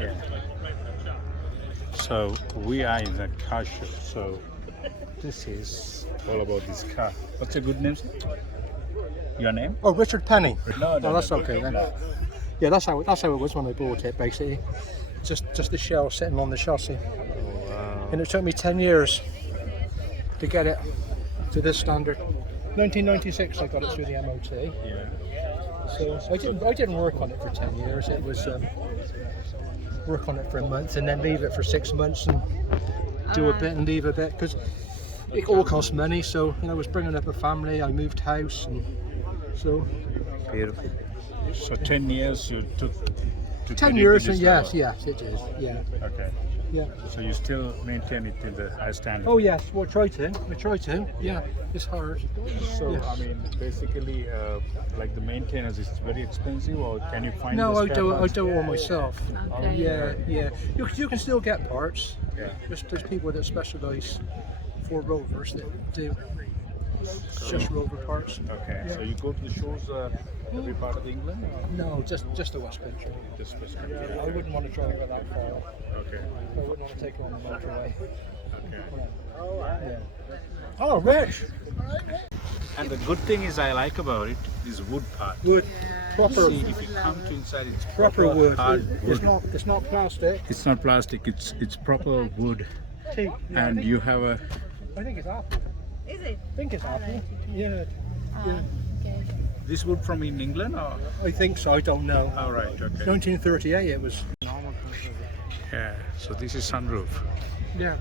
Yeah. So we are in the car show. So this is all about this car. What's your good name? Your name? Oh, Richard Penny. No, Oh, that's okay then. No. Yeah, that's how it was when I bought it, basically. Just the shell sitting on the chassis. Oh, wow. And it took me 10 years to get it to this standard. 1996 I got it through the MOT. Yeah. So I didn't work on it for 10 years. It was work on it for a month and then leave it for 6 months and do a bit and leave a bit, because it all costs money. So I was bringing up a family, I moved house, and so Beautiful. So 10 years you took to 10 get years, into and this level? yes, it is. Yeah, Okay. yeah. So you still maintain it to the high standard? Oh yes, we try to. Yeah, it's hard. So Yeah. I mean, basically, like the maintenance is very expensive, or can you find? No, the I spare do parts? it all myself. Okay. Yeah. You can still get parts. Yeah. There's people that specialise for rovers that do just rover parts. Okay. Yeah. So you go to the shows every part of England? Or No, just the West Country. just West Country? Yeah, I wouldn't want to drive it that far. Okay. I wouldn't want to take it on the motorway. Okay. Yeah. Oh, Rich! And the good thing is I like about it is wood part. Wood, proper, See, if you come to inside, it's proper wood. hard It's wood. not plastic. It's not plastic. It's proper wood, Teak. Yeah, and you have a. I think it's apple. Is it? I think it's apple. Yeah, Okay. This wood from in England, or? I think so. I don't know. Oh, right. Okay. 1938 it was. Yeah. So this is sunroof. Yeah.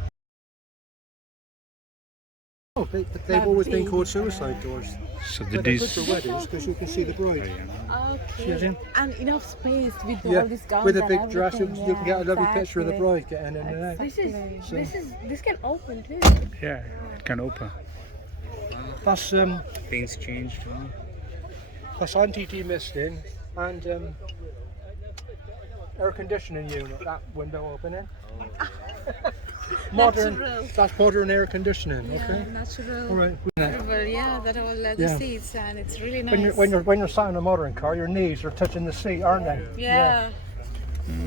Oh, they've always been called suicide doors. So But they're good this. for weddings because you can see the bride. Okay. And enough space with Yeah, all these gowns with a and big dress, you everything, can get a lovely picture of the exactly. bride getting in and out. This can open too. Yeah, it can open. That's Things changed. that's anti-demisting and air conditioning unit. That window opening. Modern. Natural. That's modern air conditioning. Yeah, Okay. natural. All right. Well, yeah, that all leather Yeah. seats, and it's really nice. When you're sat in a modern car, your knees are touching the seat, aren't they? Yeah.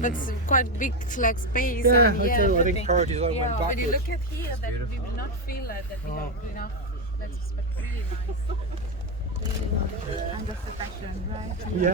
That's quite big, like space. Yeah, and I do. I think everything. car design Yeah, went when you backwards. look at here, that we will not feel that we have enough. That's but really nice. Really nice. And just the fashion, right? Yeah.